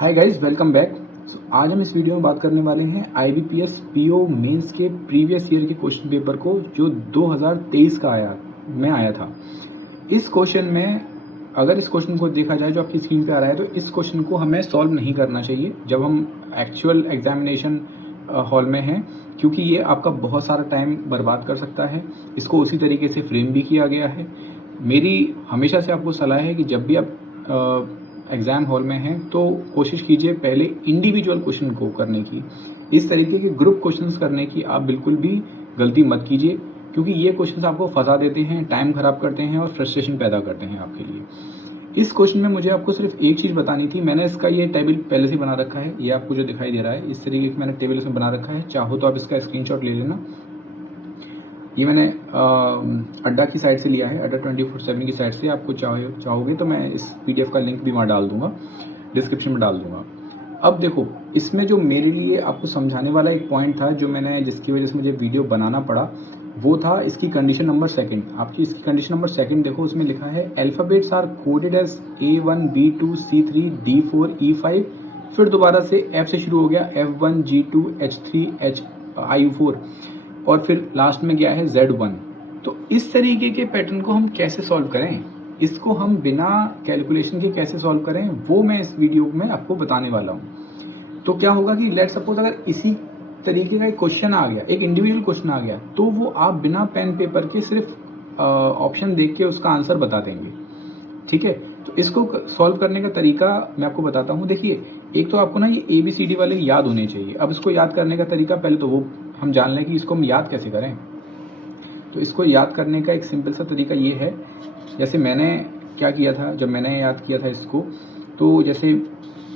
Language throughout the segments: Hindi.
Hi guys, welcome back. आज हम इस वीडियो में बात करने वाले हैं IBPS PO मेंस के प्रीवियस ईयर के क्वेश्चन पेपर को, जो 2023 का आया था। इस क्वेश्चन में अगर इस क्वेश्चन को देखा जाए जो आपकी स्क्रीन पे आ रहा है, तो इस क्वेश्चन को हमें सॉल्व नहीं करना चाहिए जब हम एक्चुअल एग्जामिनेशन हॉल में हैं, क्योंकि ये आपका बहुत सारा टाइम बर्बाद कर सकता है। इसको उसी तरीके से फ्रेम भी किया गया है। मेरी हमेशा से आपको सलाह है कि जब भी आप एग्ज़ाम हॉल में हैं तो कोशिश कीजिए पहले इंडिविजुअल क्वेश्चन को करने की। इस तरीके के ग्रुप क्वेश्चंस करने की आप बिल्कुल भी गलती मत कीजिए, क्योंकि ये क्वेश्चंस आपको फंसा देते हैं, टाइम खराब करते हैं और फ्रस्ट्रेशन पैदा करते हैं आपके लिए। इस क्वेश्चन में मुझे आपको सिर्फ एक चीज़ बतानी थी। मैंने इसका ये टेबल पहले से बना रखा है, ये आपको जो दिखाई दे रहा है इस तरीके का मैंने टेबल इसमें बना रखा है। चाहो तो आप इसका स्क्रीनशॉट ले लेना। ये मैंने अड्डा की साइड से लिया है, अड्डा 24/7 की साइड से। आपको चाहोगे तो मैं इस PDF का लिंक भी वहाँ डाल दूंगा, डिस्क्रिप्शन में डाल दूंगा। अब देखो, इसमें जो मेरे लिए आपको समझाने वाला एक पॉइंट था, जो मैंने जिसकी वजह से मुझे वीडियो बनाना पड़ा, वो था इसकी कंडीशन नंबर सेकंड। आपकी इसकी कंडीशन नंबर सेकंड देखो, उसमें लिखा है alphabets are coded as A1 B2 C3 D4 E5। फिर दोबारा से F से शुरू हो गया, F1 G2 H3 I4, और फिर लास्ट में गया है Z1। तो इस तरीके के पैटर्न को हम कैसे सॉल्व करें, इसको हम बिना कैलकुलेशन के कैसे सॉल्व करें, वो मैं इस वीडियो में आपको बताने वाला हूँ। तो क्या होगा कि लेट सपोज अगर इसी तरीके का एक क्वेश्चन आ गया, एक इंडिविजुअल क्वेश्चन आ गया, तो वो आप बिना पेन पेपर के सिर्फ ऑप्शन देख के उसका आंसर बता देंगे। ठीक है, तो इसको सॉल्व करने का तरीका मैं आपको बताता हूँ। देखिए, एक तो आपको ना ये ABCD वाले याद होने चाहिए। अब इसको याद करने का तरीका पहले तो वो हम जान लें कि इसको हम याद कैसे करें। तो इसको याद करने का एक सिंपल सा तरीका ये है, जैसे मैंने क्या किया था जब मैंने याद किया था इसको, तो जैसे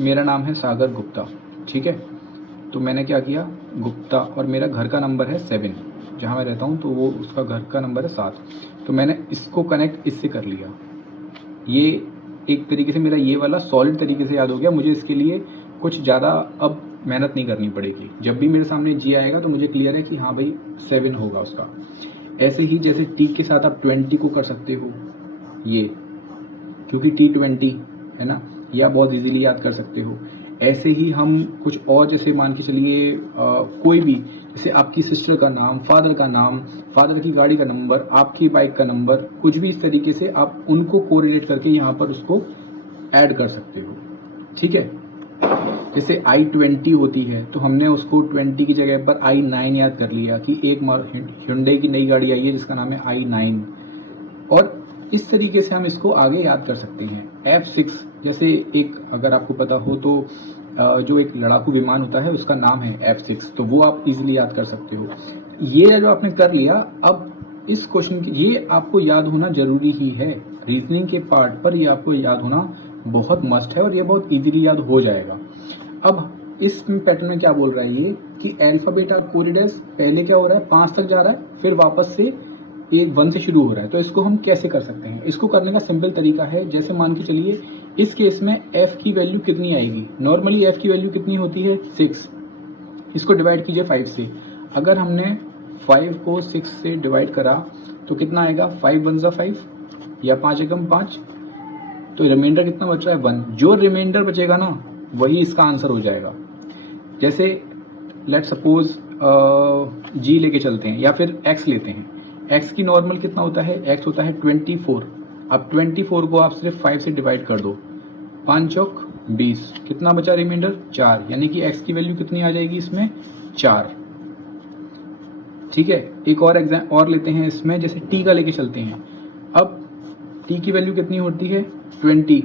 मेरा नाम है सागर गुप्ता, ठीक है। तो मैंने क्या किया, गुप्ता, और मेरा घर का नंबर है 7, जहाँ मैं रहता हूँ, तो वो उसका घर का नंबर है 7। तो मैंने इसको कनेक्ट इससे कर लिया। ये एक तरीके से मेरा ये वाला सॉलिड तरीके से याद हो गया। मुझे इसके लिए कुछ ज़्यादा अब मेहनत नहीं करनी पड़ेगी। जब भी मेरे सामने G आएगा तो मुझे क्लियर है कि हाँ भाई 7 होगा उसका। ऐसे ही जैसे T के साथ आप 20 को कर सकते हो, ये क्योंकि T20 है ना, या बहुत इजीली याद कर सकते हो। ऐसे ही हम कुछ और, जैसे मान के चलिए कोई भी, जैसे आपकी सिस्टर का नाम, फादर का नाम, फादर की गाड़ी का नंबर, आपकी बाइक का नंबर, कुछ भी इस तरीके से आप उनको कोरिलेट करके यहाँ पर उसको ऐड कर सकते हो। ठीक है, जैसे I20 होती है तो हमने उसको 20 की जगह पर I9 याद कर लिया कि एक Hyundai की नई गाड़ी आई है जिसका नाम है I9, और इस तरीके से हम इसको आगे याद कर सकते हैं। F6, जैसे एक अगर आपको पता हो तो जो एक लड़ाकू विमान होता है उसका नाम है F6, तो वो आप इजीली याद कर सकते हो। ये जो आपने कर लिया, अब इस क्वेश्चन की ये आपको याद होना जरूरी ही है। रीजनिंग के पार्ट पर ये आपको याद होना बहुत मस्ट है, और ये बहुत इजीली याद हो जाएगा। अब इस पैटर्न में क्या बोल रहा है ये कि अल्फाबेट आर कोडेड एज, पहले क्या हो रहा है 5 तक जा रहा है, फिर वापस से 1 से शुरू हो रहा है। तो इसको हम कैसे कर सकते हैं, इसको करने का सिंपल तरीका है। जैसे मान के चलिए इस केस में F की वैल्यू कितनी आएगी, नॉर्मली F की वैल्यू कितनी होती है 6। इसको डिवाइड कीजिए 5 से। अगर हमने 5 को 6 से डिवाइड करा तो कितना आएगा, 5 1 5, या 5 एकम 5, तो रिमाइंडर कितना बच रहा है 1। जो रिमाइंडर बचेगा ना वही इसका आंसर हो जाएगा। जैसे लेट सपोज G लेके चलते हैं, या फिर X लेते हैं। X की नॉर्मल कितना होता है, X होता है 24। अब 24 को आप सिर्फ 5 से डिवाइड कर दो, 5 चौक 20, कितना बचा रिमाइंडर 4, यानी कि X की वैल्यू कितनी आ जाएगी इसमें 4। ठीक है, एक और एग्जाम और लेते हैं इसमें, जैसे T का लेके चलते हैं। अब T की वैल्यू कितनी होती है 20,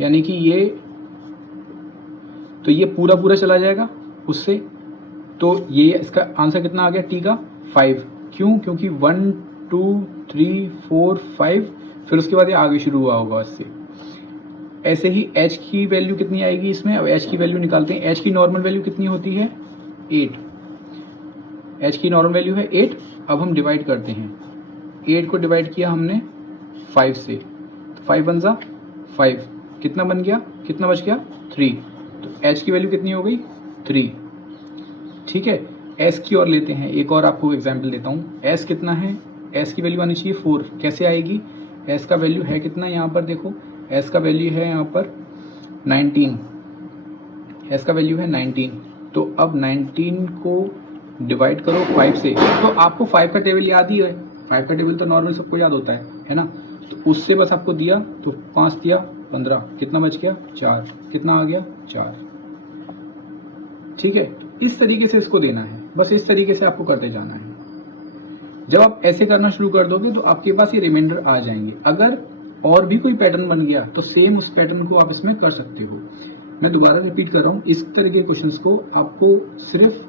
यानी कि ये पूरा चला जाएगा उससे, तो ये इसका आंसर कितना आ गया T का 5। क्यों, क्योंकि 1 2 3 4 5, फिर उसके बाद ये आगे शुरू हुआ होगा इससे। ऐसे ही H की वैल्यू कितनी आएगी इसमें, अब H की वैल्यू निकालते हैं। H की नॉर्मल वैल्यू कितनी होती है 8, H की नॉर्मल वैल्यू है 8। अब हम डिवाइड करते हैं, 8 को डिवाइड किया हमने 5 से, तो 5 1 5, कितना बन गया, कितना बच गया 3। तो H की वैल्यू कितनी हो गई 3। ठीक है, S की और लेते हैं, एक और आपको एग्जांपल देता हूँ। S कितना है, S की वैल्यू आनी चाहिए 4। कैसे आएगी, S का वैल्यू है कितना, यहाँ पर देखो S का वैल्यू है यहाँ पर 19, s का वैल्यू है 19। तो अब 19 को डिवाइड करो 5 से, तो आपको 5 का टेबल याद ही है। 5 का टेबल तो नॉर्मल सबको याद होता है ना। तो उससे बस आपको दिया, तो 5 दिया 15, कितना बच गया 4, कितना आ गया 4। ठीक है, इस तरीके से इसको देना है, बस इस तरीके से आपको करते जाना है। जब आप ऐसे करना शुरू कर दोगे तो आपके पास ये रिमाइंडर आ जाएंगे। अगर और भी कोई पैटर्न बन गया तो सेम उस पैटर्न को आप इसमें कर सकते हो। मैं दोबारा रिपीट कर रहा हूँ, इस तरह के क्वेश्चंस को आपको सिर्फ,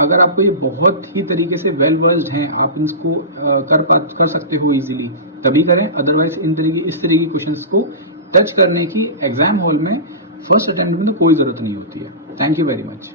अगर आपको ये बहुत ही तरीके से वेल वर्स्ड हैं, आप इसको कर सकते हो इजीली, तभी करें। अदरवाइज इस तरीके के क्वेश्चंस को टच करने की एग्जाम हॉल में फर्स्ट अटेम्प्ट में तो कोई जरूरत नहीं होती है। Thank you very much.